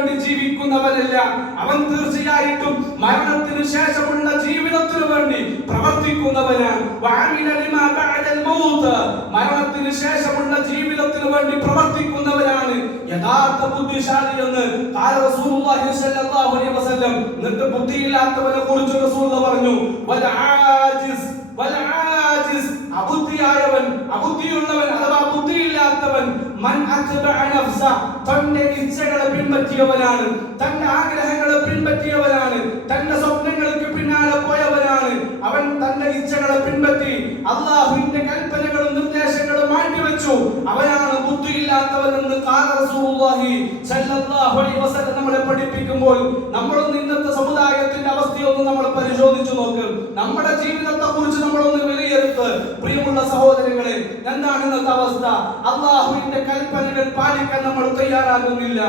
വേണ്ടി ജീവിക്കുന്നവനല്ല അവൻ തീർച്ചയായിട്ടും മരണത്തിന് ശേഷമുള്ള ജീവിതത്തിന് വേണ്ടി പ്രവർത്തിക്കുന്നവനാണ്. മരണത്തിന് ശേഷമുള്ള ജീവിതത്തിന് വേണ്ടി പ്രവർത്തിക്കുന്നവനാണ് യഥാർത്ഥ ബുദ്ധിശാലി എന്ന് നിന്റെ ബുദ്ധിയില്ലാത്തവനെ കുറിച്ച് റസൂൽ പറഞ്ഞു. അബുദ്ധിയായവൻ അബുദ്ധിയുള്ളവൻ അഥവാ ബുദ്ധിയില്ലാത്തവൻ തന്റെ ഇച്ഛകളെ പിൻപറ്റിയവനാണ് തന്റെ ആഗ്രഹങ്ങളെ പിൻപറ്റിയവനാണ് തന്റെ സ്വപ്നങ്ങൾക്ക് പിന്നാലെ പോയവനാണ്. അവൻ തന്റെ ഇച്ഛകളെ പിൻപറ്റി കൽപ്പനകളും മാറ്റിവെച്ചു അവനാണ് വസല്ലം നമ്മളെ പഠിപ്പിക്കുമ്പോൾ നമ്മളൊന്ന് ഇന്നത്തെ സമുദായത്തിന്റെ അവസ്ഥയൊന്ന് നമ്മൾ പരിശോധിച്ചു നോക്ക്. നമ്മുടെ ജീവിതത്തെ കുറിച്ച് നമ്മളൊന്ന് വിലയിരുത്ത്. പ്രിയമുള്ള സഹോദരങ്ങളെ എന്താണ് ഇന്നത്തെ അവസ്ഥ? അള്ളാഹുവിന്റെ കൽപ്പനകൾ പാലിക്കാൻ നമ്മൾ തയ്യാറാകുന്നില്ല.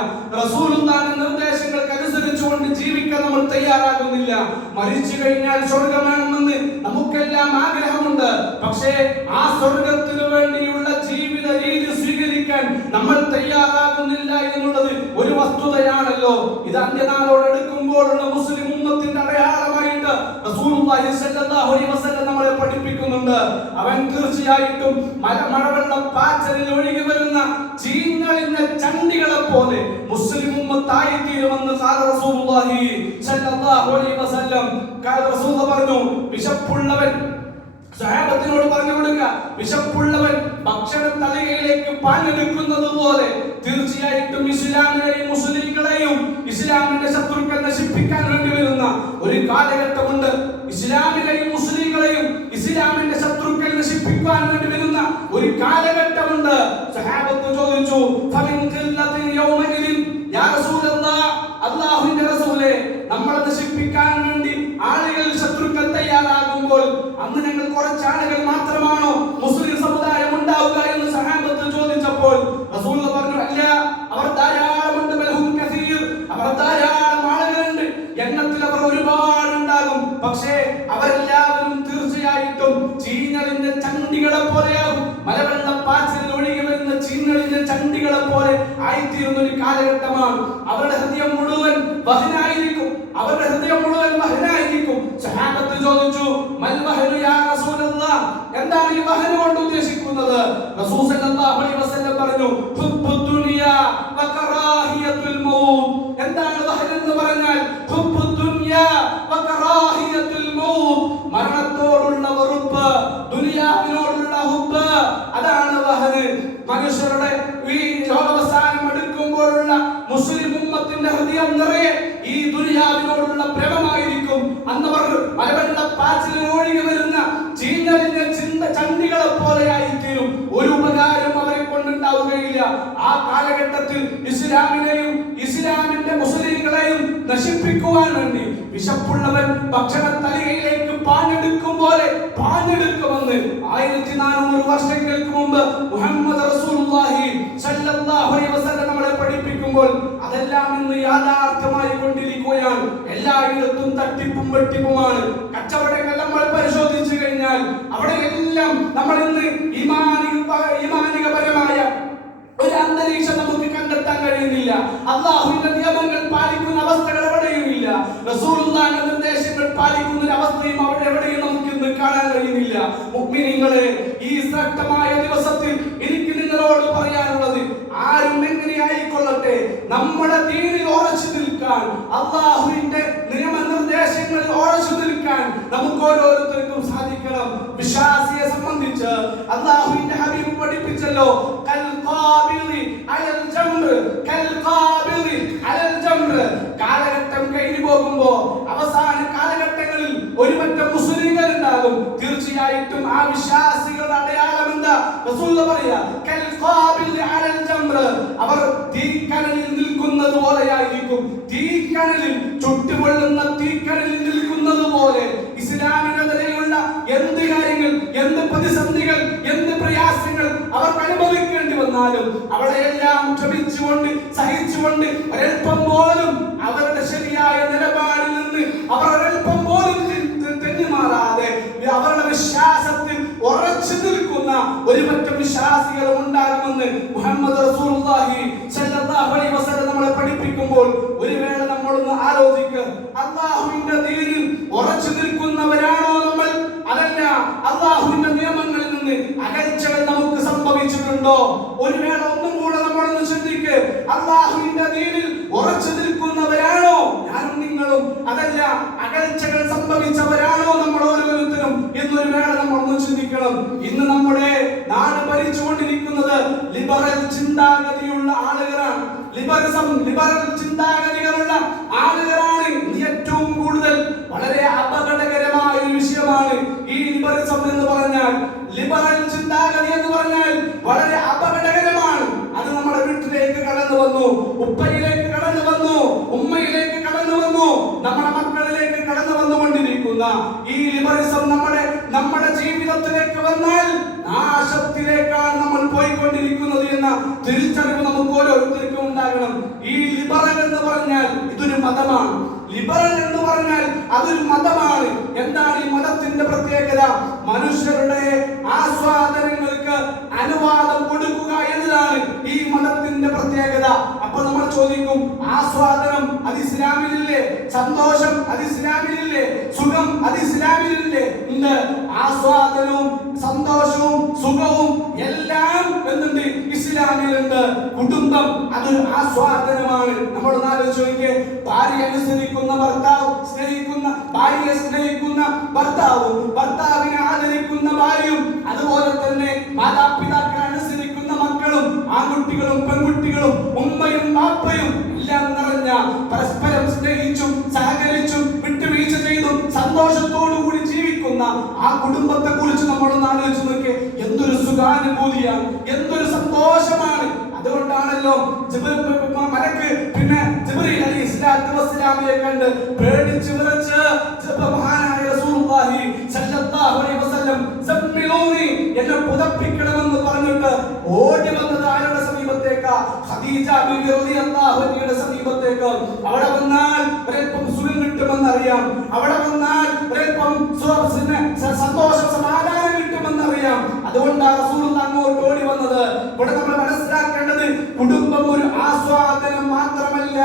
റസൂലുള്ളാഹിന്റെ നിർദ്ദേശങ്ങൾക്ക് അനുസരിച്ചുകൊണ്ട് ജീവിക്കാൻ നമ്മൾ തയ്യാറാകുന്നില്ല. മരിച്ചു കഴിഞ്ഞാൽ സ്വർഗമാണെന്ന് നമുക്കെല്ലാം ആഗ്രഹമുണ്ട്. പക്ഷേ ആ സ്വർഗത്തിനു വേണ്ടിയുള്ള ജീവിത രീതി സ്വീകരിക്കാൻ നമ്മൾ തയ്യാറാകുന്നില്ല എന്നുള്ളത് ഒരു വസ്തുതയാണല്ലോ. ഇത് അന്ത്യനാളോട് എടുക്കുമ്പോഴുള്ള മുസ്ലിം ഉമ്മത്തിന്റെ അടയാളമായിട്ട് നമ്മളെ പഠിപ്പിക്കുന്നുണ്ട്. അവൻ തീർച്ചയായിട്ടും മഴവെള്ള പാച്ചലിൽ ഒഴുകി വരുന്ന ചീഞ്ഞളിഞ്ഞ ചണ്ടികളെ പോലെ മുസ്ലിം ഉമ്മത്തായി തീരുമെന്ന് പറഞ്ഞു വിശപ്പുള്ളവൻ സഹാബത്തിനോട് പറഞ്ഞു കൊടുക്കുക. വിശപ്പുള്ളവൻ ഭക്ഷണ തലകയിലേക്ക് പാലെടുക്കുന്നത് പോലെ തീർച്ചയായിട്ടും ഇസ്ലാമിനെയും മുസ്ലിങ്ങളെയും ഇസ്ലാമിന്റെ ശത്രുക്കൾ നശിപ്പിക്കാൻ വേണ്ടി വരുന്ന ഒരു കാലഘട്ടമുണ്ട്. ഇസ്ലാമിനെയും മുസ്ലിങ്ങളെയും ഇസ്ലാമിന്റെ ശത്രുക്കൾ നശിപ്പിക്കാൻ വേണ്ടി വരുന്ന ഒരു കാലഘട്ടമുണ്ട്. സഹാബത്ത് ചോദിച്ചു അള്ളാഹുന്റെ നമ്മളെ നശിപ്പിക്കാൻ വേണ്ടി ആളുകൾ ശത്രുക്കൾ തയ്യാറാകുമ്പോൾ അന്ന് ഞങ്ങൾ കുറച്ച് ആളുകൾ മാത്രമാണോ മുസ്ലിം സമുദായം ഉണ്ടാവുക എന്ന് സഹാബത്ത് ചോദിച്ചപ്പോൾ റസൂൽ പറഞ്ഞു അല്ല അവർ ധാരാളമുണ്ട് ബൽഹും കസീർ. അവർ ധാരാളം ആളുകളുണ്ട്. എണ്ണത്തിൽ അവർ ഒരുപാട് ഉണ്ടാകും. പക്ഷേ അവരെല്ലാവരും തീർച്ചയായിട്ടും ചീഞ്ഞളിന്റെ ചണ്ടികളെ പോലെയാകും. മലവെള്ള പാച്ചിൽ ഒഴുകി വരുന്ന ചീഞ്ഞളിന്റെ ചണ്ടികളെ പോലെ ആയിത്തീരുന്ന ഒരു കാലഘട്ടമാണ്. അവരുടെ ഹൃദയം മുഴുവൻ വഹനായിരിക്കും. അവരുടെ ഹൃദയം മുഴുവൻ വഹനായിരിക്കും. സഹാബത്ത് ചോദിച്ചു എന്താണ് ഈ കൊണ്ട് ഉദ്ദേശിക്കുന്നത്? വസല്ലം പറഞ്ഞു മൗത്ത്. എന്താണ് എന്ന് പറഞ്ഞാൽ ദുനിയ മൗത്ത്. മരണത്തോടുള്ള വെറുപ്പ് ദുനിയാവിനോടുള്ള ഹുബ്ബ് അതാണ് മനുഷ്യരുടെ ഈ ലോകാവസാനം എടുക്കുമ്പോഴുള്ള മുസ്ലിം ഉമ്മത്തിന്റെ ഹൃദയം നിറയെ ഈ ദുനിയാവിനോടുള്ള പ്രേമമായിരിക്കും അന്നവർ മലവെള്ള പാച്ചിൽ ഒഴുകി വരുന്ന ചീഞ്ഞലിന്റെ ചിന്ത ചണ്ടികളെ പോലെയായിത്തീരും ഒരു ഉപകാരം അവരെ കൊണ്ടുണ്ടാവുകയില്ല. ആ കാലഘട്ടത്തിൽ ഇസ്ലാമിനെയും ഇസ്ലാമിന്റെ മുസ്ലിങ്ങളെയും നശിപ്പിക്കുവാൻ വേണ്ടി വിശപ്പുള്ളവൻ ഭക്ഷണ തലികയിലേക്ക് പാഞ്ഞെടുക്കും പോലെ പാഞ്ഞെടുക്കുമെന്ന് ആയിരത്തി നാനൂറ് വർഷങ്ങൾക്ക് മുമ്പ് മുഹമ്മദ് റസൂലുള്ളാഹി സ്വല്ലല്ലാഹു അലൈഹി നമ്മളെ പഠിപ്പിക്കുമ്പോൾ അതെല്ലാം ഇന്ന് യാഥാർത്ഥ്യമായി കൊണ്ടിരിക്കുകയാണ്. എല്ലായിടത്തും തട്ടിപ്പും വെട്ടിപ്പുമാണ് കച്ചവടങ്ങൾ നമ്മൾ പരിശോധിച്ചു കഴിഞ്ഞാൽ അവിടെ എല്ലാം നമ്മൾ ഇന്ന് ഈമാനിക ഈമാനികപരമായ ഒരു അന്തരീക്ഷം നമുക്ക് കണ്ടെത്താൻ കഴിയുന്നില്ല. അള്ളാഹുവിന്റെ നിയമങ്ങൾ പാലിക്കുന്ന അവസ്ഥകൾ എവിടെയുമില്ല. റസൂലുള്ളാഹിന്റെ നിർദ്ദേശങ്ങൾ പാലിക്കുന്ന ഒരു അവസ്ഥയും അവിടെ എവിടെയും നമുക്ക് ഇന്ന് കാണാൻ കഴിയുന്നില്ല. മുഅ്മിനീങ്ങളെ ഈ ശ്രേഷ്ഠമായ ദിവസത്തിൽ എനിക്ക് നിങ്ങളോട് പറയാനുള്ളത് ആരും എങ്ങനെ ആയിക്കൊള്ളട്ടെ നമ്മുടെ ദീനിൽ ഉറച്ചു നിൽക്കാൻ അള്ളാഹുവിന്റെ നിയമനിർദ്ദേശങ്ങളിൽ ഉറച്ചു നിൽക്കാൻ നമുക്ക് ഓരോരുത്തർക്കും സാധിക്കണം. വിശ്വാസിയെ സംബന്ധിച്ച് അള്ളാഹുവിന്റെ ഹബീബ് പഠിപ്പിച്ചല്ലോ കൽ ഖാബിലി അലൽ ജംറ് കൽ ഖാബിലി അലൽ ജംറ്. കാലഘട്ടം കഴിഞ്ഞു പോകുമ്പോ അവസാന കാലഘട്ടങ്ങളിൽ ഒരു പറ്റം മുസ്ലിങ്ങൾ ഉണ്ടാകും തീർച്ചയായിട്ടും ആ വിശ്വാസികളുടെ അടയാളം എന്താ? റസൂൽ പറയാ കൽ ഖാബിലി അലൽ ജംറ്. അവർ തീക്കനലിൽ നിൽക്കുന്നത് പോലെയായിരിക്കും. തീക്കനലിൽ ചുട്ടുപൊള്ളുന്ന ഇസ്ലാമിനെതിരെയുള്ള എന്ത് കാര്യങ്ങൾ എന്ത് പ്രതിസന്ധികൾ എന്ത് പ്രയാസങ്ങൾ അവർക്ക് അനുഭവിക്കേണ്ടി വന്നാലും അവളെയെല്ലാം ക്ഷമിച്ചുകൊണ്ട് സഹിച്ചുകൊണ്ട് ഒരൽപ്പം പോലും അവരുടെ ശരിയായ നിലപാടിൽ നിന്ന് അവർ ഒരൽപ്പം പോലും തെന്നിമാറാതെ തെന്നി അവരുടെ വിശ്വാസത്തിൽ ഉറച്ചു നിൽക്കുന്ന ഒരു വിശ്വാസികൾ ഉണ്ടാകുമെന്ന് മുഹമ്മദ് റസൂലുള്ളാഹി സല്ലല്ലാഹു അലൈഹി വസല്ലം നമ്മളെ പഠിപ്പിക്കുമ്പോൾ ഒരു വേള നമ്മളൊന്ന് ആലോചിക്കുക അള്ളാഹുവിന്റെ ദീനിൽ ഉറച്ചു നിൽക്കുന്നവരാണോ നമ്മൾ? അതല്ല അള്ളാഹുവിന്റെ നിയമങ്ങളിൽ നിന്ന് അകൽച്ചകൾ നമുക്ക് സംഭവിച്ചിട്ടുണ്ടോ? ഒരു വേള ഒന്നും കൂടെ നമ്മളൊന്ന് ചിന്തിക്ക്. അള്ളാഹുവിന്റെ ദീനിൽ ഉറച്ചു നിൽക്കുന്നവരാണോ? ഞാനും നിങ്ങളും. അതല്ല അകൽച്ചകൾ സംഭവിച്ചവരാണോ നമ്മൾ ഓരോരുത്തരും? എന്നൊരു വേള നമ്മൾ ഒന്ന് ചിന്തിക്കണം. ഇന്ന് നമ്മുടെ നാട് ഭരിച്ചുകൊണ്ടിരിക്കുന്നത് ലിബറൽ ചിന്താഗതിയുള്ള ആളുകളാണ്. ലിബറിസം ലിബറൽ ചിന്താഗതികളുള്ള ആളുകളാണ്. ഏറ്റവും കൂടുതൽ വളരെ അപകടകരമായ ഒരു വിഷയമാണ് ഈ ലിബറലിസം എന്ന് പറഞ്ഞാൽ. ലിബറൽ ചിന്താഗതി എന്ന് പറഞ്ഞാൽ വളരെ അപകടകരമാണ്. അത് നമ്മുടെ വീട്ടിലേക്ക് കടന്നു വന്നു ഉപ്പയിലേക്ക് കടന്നു വന്നു ഉമ്മയിലേക്ക് കടന്നു വന്നു നമ്മുടെ മക്കളിലേക്ക് കടന്നു വന്നുകൊണ്ടിരിക്കുന്ന ഈ ലിബറിസം നമ്മുടെ നമ്മുടെ ജീവിതത്തിലേക്ക് വന്നാൽ നാശത്തിലേക്കാണ് നമ്മൾ പോയിക്കൊണ്ടിരിക്കുന്നത് എന്ന തിരിച്ചറിവ് നമുക്ക് ഓരോരുത്തർക്കും ഉണ്ടാകണം. ഈ ലിബറൽ എന്ന് പറഞ്ഞാൽ ഇതൊരു മതമാണ്. ലിബറൽ എന്ന് പറഞ്ഞാൽ അതൊരു മതമാണ്. എന്താണ് ഈ മതത്തിന്റെ പ്രത്യേകത? മനുഷ്യരുടെ ആസ്വാദനങ്ങൾക്ക് അനുവാദം കൊടുക്കുക എന്നതാണ് ഈ മതത്തിന്റെ പ്രത്യേകത. അപ്പൊ നമ്മൾ ചോദിക്കും ആസ്വാദനം അത് ഇസ്ലാമിലില്ലേ? സന്തോഷം അത് ഇസ്ലാമിലില്ലേ? സുഖം അത് ഇസ്ലാമിലില്ലേ? ഉണ്ട്. ആസ്വാദനവും സന്തോഷവും സുഖവും എല്ലാം ഇസ്ലാമിലുണ്ട് കുടുംബം അത് ആസ്വാദനമാണ്. നമ്മൾ ആലോചിക്കെ ഭാര്യ അനുസരിക്കുന്ന ഭർത്താവ് സ്നേഹിക്കുന്ന ഭാര്യയെ സ്നേഹിക്കുന്ന ഭർത്താവും ഭർത്താവിനെ ആദരിക്കുന്ന ഭാര്യയും അതുപോലെ തന്നെ മാതാപിതാക്കളെ അനുസരിക്കുന്ന മക്കളും ആൺകുട്ടികളും പെൺകുട്ടികളും ഉമ്മയും പാപ്പയും എല്ലാം നിറഞ്ഞ പരസ്പരം സ്നേഹിച്ചും സഹകരിച്ചും വിട്ടുവീഴ്ച ചെയ്തും സന്തോഷത്തോടു കൂടി ജീവിക്കുന്ന ആ കുടുംബത്തെ കുറിച്ച് നമ്മളൊന്ന് ആലോചിച്ച് നോക്കിയേ എന്തൊരു സന്തോഷമാണ്. അതുകൊണ്ടാണല്ലോ മലക്ക് പിന്നെ ജിബ്രീൽ അലൈഹി സ്വലാത്തു വസ്സലാമിനെ കണ്ട് പേടിച്ചു വിറച്ച് മഹാനായ റസൂലുള്ളാഹി സല്ലല്ലാഹു അലൈഹി വസല്ലം സമ്മിലൂനി എന്നെ പുതപ്പിക്കണമെന്ന് പറഞ്ഞിട്ട് ഓടി വന്നത് ആരുടെ സമീപത്തേക്ക്? ഖദീജ ബിബി റളിയല്ലാഹു അൻഹയുടെ സമീപത്തേക്ക്. അവിടെ വന്നാൽ ഒരൽപ്പം സുഖം കിട്ടുമെന്ന് അറിയാം അവിടെ വന്നാൽ ഒരൽപ്പം സന്തോഷം അതുകൊണ്ടാണ് റസൂൽ അങ്ങോട്ട് ഓടി വന്നത്. ഇവിടെ നമ്മൾ മനസ്സിലാക്കേണ്ടത് കുടുംബം ഒരു ആസ്വാദനം മാത്രമല്ല.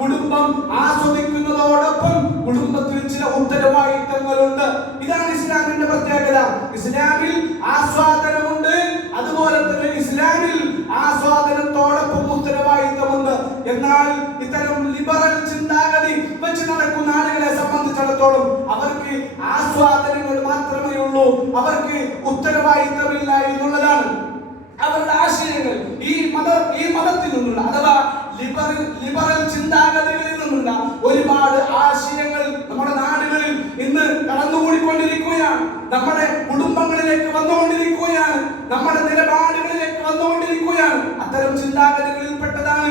കുടുംബം ആസ്വദിക്കുന്നതോടൊപ്പം കുടുംബത്തിൽ ചില ഉത്തരവാദിത്തങ്ങളുണ്ട്. ഇതാണ് ഇസ്ലാമിന്റെ പ്രത്യേകത. ഇസ്ലാമിൽ ആസ്വാദനമുണ്ട്. അതുപോലെ തന്നെ ഇസ്ലാമിൽ ആസ്വാദനത്തോടൊപ്പം ഉത്തരവാദിത്തമുണ്ട്. എന്നാൽ ഇത്തരം ലിബറൽ ചിന്താഗതി വെച്ച് നടക്കുന്ന ആളുകളെ സംബന്ധിച്ചിടത്തോളം അവർക്ക് ഉള്ളൂ അവർക്ക് ഉത്തരവാദിത്തമില്ല എന്നുള്ളതാണ് അവരുടെ ആശയങ്ങൾ ഈ മത ഈ മതത്തിൽ നിന്നുള്ള അഥവാ ലിബറൽ ലിബറൽ ചിന്താഗതികളിൽ നിന്നുള്ള ഒരുപാട് ആശയങ്ങൾ നമ്മുടെ നാടുകളിൽ ഇന്ന് കടന്നുകൂടിക്കൊണ്ടിരിക്കുകയാണ്. നമ്മുടെ കുടുംബങ്ങളിലേക്ക് വന്നുകൊണ്ടിരിക്കുകയാണ്. നമ്മുടെ നിലപാടുകളിലേക്ക് വന്നുകൊണ്ടിരിക്കുകയാണ്. അത്തരം ചിന്താഗതികളിൽ പെട്ടതാണ്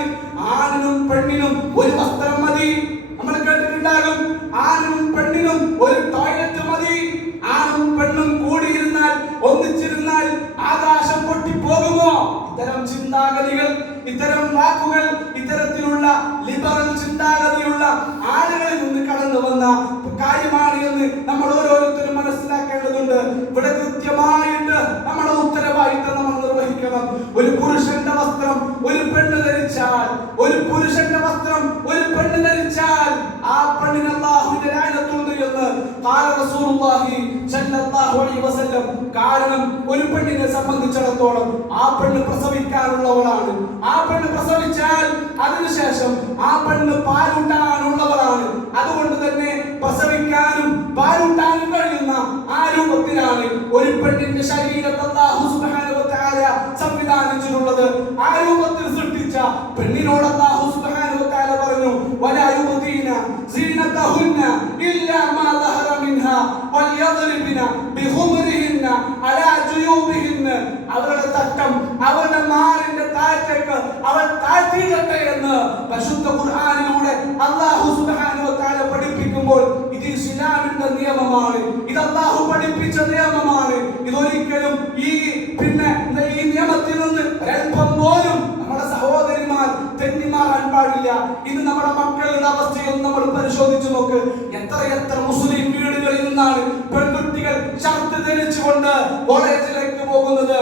ആണിനും പെണ്ണിനും ഒരു വസ്ത്രം മതി. നമ്മൾ കേട്ടിട്ടുണ്ടാകും. ആണിനും പെണ്ണിനും ഒരു ഇത്തരം വാക്കുകൾ ഇത്തരത്തിലുള്ള ലിബറൽ ചിന്താഗതിയുള്ള ആളുകളിൽ നിന്ന് കടന്നു വന്ന കാര്യമാണ് എന്ന് നമ്മൾ ഓരോരുത്തരും മനസ്സിലാക്കേണ്ടതുണ്ട്. ഇവിടെ കൃത്യമായിട്ട് നമ്മുടെ ഉത്തരവാദിത്തം നമ്മൾ നിർവഹിക്കണം. ഒരു പുരുഷന്റെ വസ്ത്രം ഒരു പെണ്ണ് ധരിച്ചാൽ ഒരു പുരുഷന്റെ വസ്ത്രം ഒരു പെണ്ണ് ധരിച്ചാൽ ആ പെണ്ണിന് അല്ലാഹുവിന്റെ ലാനത്തുണ്ട് എന്ന് ഖാല റസൂലുള്ളാഹി സ്വല്ലല്ലാഹു അലൈഹി വസല്ലം കാരണം ഒരു പെണ്ണിനെ സംബന്ധിച്ചിടത്തോളം ആ പെണ്ണ് പ്രസവിക്കാനുള്ളവളാണ്. ആ പെണ്ണ് പ്രസവിച്ചാൽ അതിനുശേഷം ആ പെണ്ണ് പാലൂട്ടാനുള്ളവളാണ്. അതുകൊണ്ട് തന്നെ പ്രസവിക്കാനും പാലൂട്ടാനും കഴിയുന്ന ആ രൂപത്തിലാണ് ഒരു പെണ്ണിന്റെ ശരീരത്തെ അല്ലാഹു സുബ്ഹാനഹു സംവിധാനിച്ചിട്ടുള്ളത്. ആ രൂപത്തിൽ സൃഷ്ടിച്ച പെണ്ണിനോട് അല്ലാഹു പറഞ്ഞു വലാ യുബദീന സീനതഹുന്ന ഇല്ലാ മാ ظهر منها وليضربن بخمرهن على جيوبهن അവരുടെ തട്ടം അവരുടെ മാറിന്റെ താഴത്തേക്ക് അവൾ താഴ്ത്തിയിടട്ടെ എന്ന് പരിശുദ്ധ ഖുർആനിലൂടെ അല്ലാഹു സുബ്ഹാനഹു വ തആല പഠിപ്പിക്കുമ്പോൾ ഇത് ഇസ്ലാമിന്റെ നിയമമാണ് ഇത് അല്ലാഹു പഠിപ്പിച്ച നിയമമാണ് ഇതൊരിക്കലും ഈ പിന്നെ ഈ നിയമത്തിൽ നിന്ന് ഒരൽപ്പം പോലും നമ്മുടെ സഹോദരിമാർ തെന്നിമാറാൻ പാടില്ല. ഇന്ന് നമ്മുടെ മക്കളുടെ അവസ്ഥയൊന്നും നമ്മൾ പരിശോധിച്ചു നോക്ക്. എത്ര എത്ര മുസ്ലിം വീടുകളിൽ നിന്നാണ് പെൺകുട്ടികൾ ഷർട്ട് ധരിച്ചുകൊണ്ട് കോളേജിലേക്ക് പോകുന്നത്.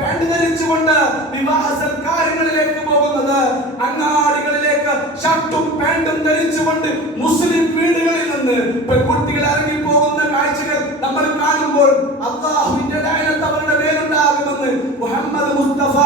പാന്റ് ധരിച്ചുകൊണ്ട് വിവാഹ സൽക്കാരങ്ങളിലേക്ക് പോകുന്നത്. അങ്ങാടികളിലേക്ക് ഷർട്ടും പാന്റും ധരിച്ചുകൊണ്ട് മുസ്ലിം വീടുകളിൽ നിന്ന് പെൺകുട്ടികൾ ഇറങ്ങി പോകുന്ന കാഴ്ചകൾ നമ്മൾ കാണുമ്പോൾ അള്ളാഹുവിന്റെ ലയനത്ത് അവരുടെ മേലുണ്ടാകുമെന്ന് മുഹമ്മദ് മുസ്തഫ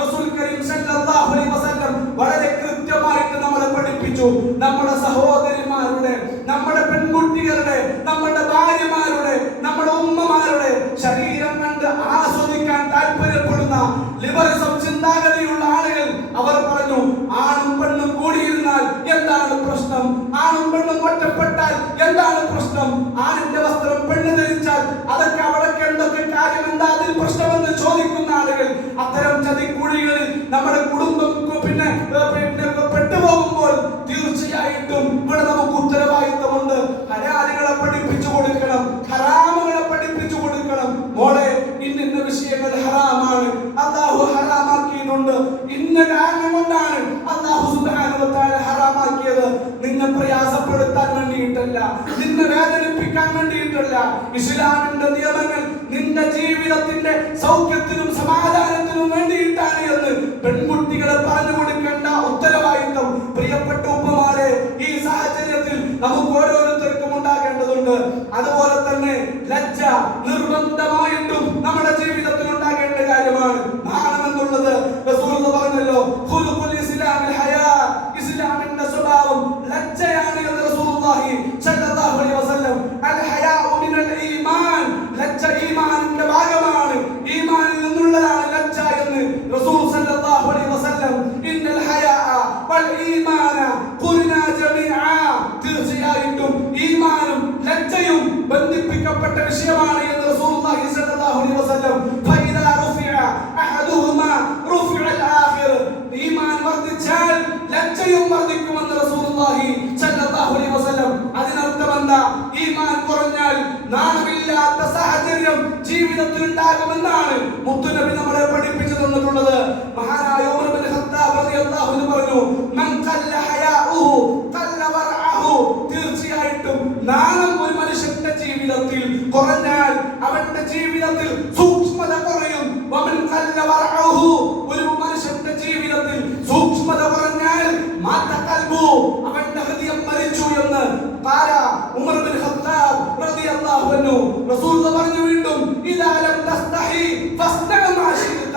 റസൂൽ കരീം സല്ലല്ലാഹു അലൈഹി വസല്ലം വളരെ കൃത്യമായിട്ട് നമ്മളെ പഠിപ്പിച്ചു. നമ്മുടെ സഹോദരിമാരുടെ നമ്മുടെ പെൺകുട്ടികളുടെ നമ്മുടെ ഭാര്യമാരുടെ നമ്മുടെ ഉമ്മമാരുടെ ശരീരം കണ്ട് ആസ്വദിക്കാൻ താല്പര്യപ്പെടുന്ന ലിബറിസം ചിന്താഗതിയുള്ള ആളുകൾ അവർ പറഞ്ഞു ആണും പെണ്ണും കൂടിയിരുന്നാൽ എന്താണ് പ്രശ്നം ആണും പെണ്ണും ഒറ്റപ്പെട്ടാൽ എന്താണ് പ്രശ്നം ആണിന്റെ വസ്ത്രം പെണ്ണ് ധരിച്ചാൽ അതൊക്കെ അവിടൊക്കെ എന്തൊക്കെ കാര്യം എന്താ അതിൽ പ്രശ്നമെന്ന് ചോദിക്കുന്ന ആളുകൾ അത്തരം ചതിക്കുഴികളിൽ നമ്മുടെ കുടുംബം പിന്നെ ഏർ, പിന്നെ പെട്ടുപോകുമ്പോൾ തീർച്ചയായിട്ടും നമുക്ക് ഓരോരുത്തർക്കും ഉണ്ടാകേണ്ടതുണ്ട്. അതുപോലെ തന്നെ ലജ്ജ നിർബന്ധമായിട്ടും നമ്മുടെ ജീവിതത്തിൽ ഉണ്ടാകേണ്ട കാര്യമാണ്. നാണമെന്നുള്ളത് പറഞ്ഞല്ലോ ഇസ്ലാമിന്റെ സ്വഭാവം ലജ്ജയാണ് എന്ന് റസൂലുള്ളാഹി സ്വല്ലല്ലാഹു അലൈഹി വസല്ലം. അൽ ഹയാഉ മിനൽ ഈമാൻ ലജ്ജ ഈമാനിന്റെ ഭാഗമാണ്. ഈമാനിൽ നിന്നുള്ളതാണ് ലജ്ജ എന്ന് റസൂൽ സ്വല്ലല്ലാഹു അലൈഹി വസല്ലം. ഇന്നൽ ഹയാഅ വൽ ഈമാന ഖുർനാ ജമീഅ തീർച്ചയായിട്ടും ഈമാനും ലജ്ജയും ബന്ധിപ്പിക്കപ്പെട്ട വിഷയമാണ് എന്ന് റസൂലുള്ളാഹി സ്വല്ലല്ലാഹു അലൈഹി വസല്ലം ഫൈദാ റുഫിഅ അഹദുഹുമാ റുഫിഅ അൽ ആഖിർ. ഈമാൻ വർദ്ധിച്ചാൽ ലജ്ജയും വർദ്ധിക്കുമെന്ന് റസൂലുള്ളാഹി സ്വല്ലല്ലാഹു അലൈഹി വസല്ലം അതിനർത്ഥം എന്താ? ഈമാൻ കുറഞ്ഞാൽ നാണമില്ലാത്ത സാഹചര്യം ജീവിതത്തിൽ ഉണ്ടാകുമെന്നാണ് മുത്തുനബി നമ്മളെ പഠിപ്പിച്ചു തന്നിട്ടുള്ളത്. മഹാനായ ഉമർ ബിൻ ഖത്താബ് റളിയല്ലാഹു അൻഹു പറഞ്ഞു മൻ ഖല്ല ഹയാഉഹു ഖല്ല വറഅഹു തീർച്ചയായിട്ടും നാണം ഒരു മനുഷ്യന്റെ ജീവിതത്തിൽ കുറഞ്ഞാൽ അവന്റെ ജീവിതത്തിൽ സൂക്ഷ്മത കുറയും വമൻ ഖല്ല വറഅഹു ഒരു മനുഷ്യന്റെ ജീവിതത്തിൽ സൂക്ഷ്മത കുറഞ്ഞാൽ മാറ്റ കൽബു അവന്റെ ഹൃദയം മരിച്ചു എന്ന് പാര ഉമർ ബിൻ ഖത്താബ് റളിയല്ലാഹു അൻഹു റസൂൽ പറഞ്ഞു വീണ്ടും ഇദാ ലം തസ്തഹി ഫസ്തഖ മാ ശിഅത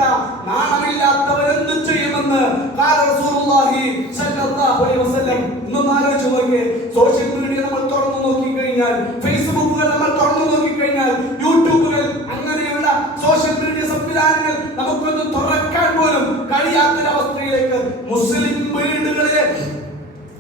നാണമില്ലാത്തവൻ എന്ത് ചെയ്യുമെന്ന് ഖാല റസൂലുള്ളാഹി സ്വല്ലല്ലാഹു അലൈഹി വസല്ലം ഇന്നൊന്ന് ആലോചിച്ച് നോക്കിയേ സോഷ്യൽ മീഡിയ നമ്മൾ തുറന്നു നോക്കി കഴിഞ്ഞാൽ ഫേസ്ബുക്കുകൾ നമ്മൾ തുറന്നു നോക്കി കഴിഞ്ഞാൽ യൂട്യൂബുകൾ അങ്ങനെയുള്ള സോഷ്യൽ മീഡിയ സംവിധാനങ്ങൾ നമുക്കൊന്ന് തുറക്കാൻ പോലും കഴിയാത്തൊരവസ്ഥയിലേക്ക് മുസ്ലിം വീടുകളിലെ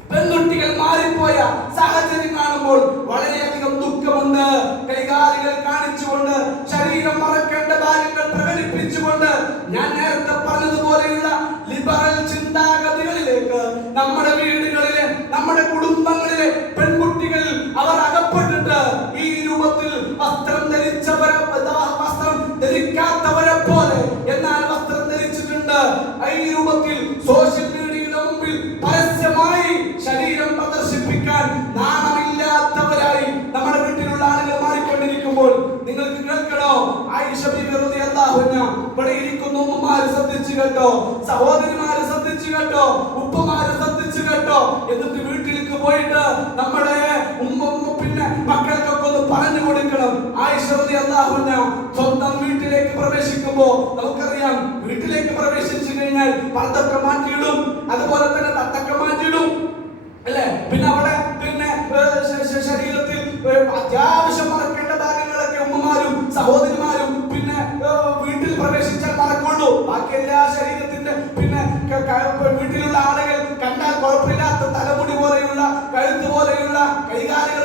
പെൺകുട്ടികൾ മാറിപ്പോയ സാഹചര്യം കാണുമ്പോൾ വളരെയധികം ദുഃഖമുണ്ട് കൈകാലുകൾ കാണിച്ചുകൊണ്ട് ശരീരം മറക്കേണ്ട കാര്യങ്ങൾ പ്രകടിപ്പിച്ചുകൊണ്ട് ഞാൻ നേരത്തെ പറഞ്ഞതുപോലെയുള്ള ലിബറൽ ചിന്താഗതികളിലേക്ക് നമ്മുടെ വീടുകളിലെ നമ്മുടെ കുടുംബങ്ങളിലെ പെൺകുട്ടികൾ അവർ അകപ്പെട്ടിട്ട് ഈ രൂപത്തിൽ വസ്ത്രം ധരിച്ചവരെ വസ്ത്രം ധരിക്കാത്തവരെ പോലെ എന്നാൽ വസ്ത്രം ധരിച്ചിട്ടുണ്ട്. ഈ രൂപത്തിൽ സോഷ്യൽ മീഡിയയുടെ മുമ്പിൽ പരസ്യമായി ശരീരം പ്രദർശിപ്പിക്കാൻ നാണമില്ലാത്തവരായി നമ്മുടെ വീട്ടിലുള്ള ആളുകൾ മാറിക്കൊണ്ടിരിക്കുമ്പോൾ നിങ്ങൾക്ക് കേൾക്കണോ? ആയിഷ റളിയല്ലാഹു അൻഹ ഇവിടെ ഇരിക്കുന്ന ശ്രദ്ധിച്ചു കേട്ടോ? സഹോദരിമാര് ശ്രദ്ധിച്ചു കേട്ടോ. ഉപ്പമാര് ശ്രദ്ധിച്ചു കേട്ടോ. എന്നിട്ട് വീട്ടിലേക്ക് പോയിട്ട് നമ്മുടെ ഉമ്മ പിന്നെ മക്കൾക്കൊക്കെ ഒന്ന് പറഞ്ഞു കൊടുക്കണം. റളിയല്ലാഹു അൻഹ സ്വന്തം വീട്ടിലേക്ക് പ്രവേശിക്കുമ്പോ നമുക്കറിയാം വീട്ടിലേക്ക് പ്രവേശിച്ചു കഴിഞ്ഞാൽ പണ്ടൊക്കെ മാറ്റിയിടും. അതുപോലെ തന്നെ തത്തൊക്കെ മാറ്റിയിടും. അല്ലെ? പിന്നെ അവിടെ പിന്നെ ശരീരത്തിൽ അത്യാവശ്യം മറക്കേണ്ട കാര്യങ്ങളൊക്കെ ഉമ്മമാരും സഹോദരിമാരും പിന്നെ വീട്ടിൽ പ്രവേശിച്ചാൽ മറക്കുള്ളൂ. ബാക്കി എല്ലാ ക- വീട്ടിലുള്ള ആളുകൾ കണ്ടാൽ കുഴപ്പമില്ലാത്ത തലമുടി പോലെയുള്ള കഴുത്ത് പോലെയുള്ള കൈകാലുകൾ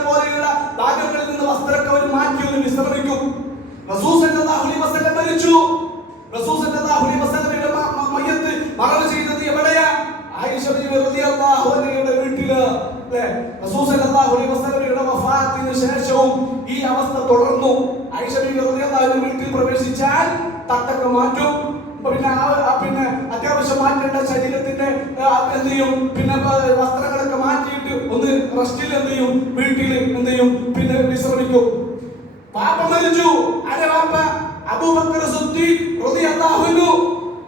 പിന്നെ അത്യാവശ്യം മാറ്റേണ്ട ശരീരത്തിന്റെ എന്ത് ചെയ്യും? പിന്നെ വസ്ത്രങ്ങളൊക്കെ മാറ്റിയിട്ട് ഒന്ന് റെസ്റ്റിൽ എന്ത് ചെയ്യും? വീട്ടിൽ എന്ത് ചെയ്യും? പിന്നെ വിശ്രമിക്കും. പാപ മരിച്ചു. അരെ പാപ്പ? അബൂബക്കർ സുദ്ദീഖ് റളിയല്ലാഹു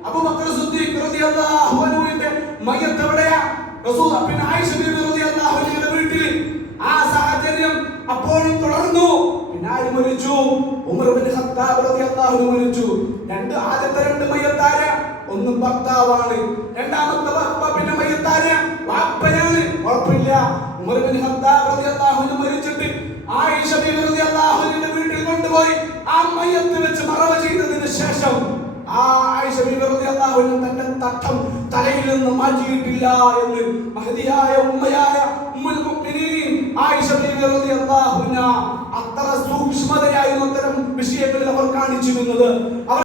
അബൂബക്കർ സുദ്ദീഖ് റളിയല്ലാഹു അൻഹുവിന്റെ മയ്യത്ത് എവിടെയാ? റസൂൽ പിന്നെ ആയിഷ ബീബി റളിയല്ലാഹു അൻഹയുടെ വീട്ടിൽ. ആ സാഹചര്യം അപ്പോഴും തുടർന്നു. പിന്നെ ആര് മരിച്ചു? ഉമർ ബിൻ ഖത്താബ് റളിയല്ലാഹു അൻഹു മരിച്ചു. രണ്ട് ആദ്യത്തെ രണ്ട് മയ്യത്താര് ഭർത്താവാണ്. രണ്ടാമത്തെ വാപ്പ പിന്നെ മയ്യത്താര? വാപ്പയാണ്. ഉറപ്പില്ല. ഉമർ ബിൻ ഖത്താബ് റളിയല്ലാഹു മരിച്ചിട്ട് ആയിഷ ബീവി റളിയല്ലാഹു വീട്ടിൽ കൊണ്ടുപോയി ആ മയ്യത്ത് വെച്ച് മറവ് ചെയ്തതിന് ശേഷം ആ ആയിഷ ബീവി റളിയല്ലാഹു തന്റെ തട്ടം തലയിൽ നിന്ന് മാറ്റിയിട്ടില്ല എന്ന് മഹദിയായ ഉമ്മയായ ഉമ്മുൽ മുഅ്മിനീൻ ആയിഷ ബീവി റളിയല്ലാഹു അത്ര സൂക്ഷ്മതയായിരുന്നു അത്തരം വിഷയങ്ങളിൽ അവർ കാണിച്ചിരുന്നത്. അവർ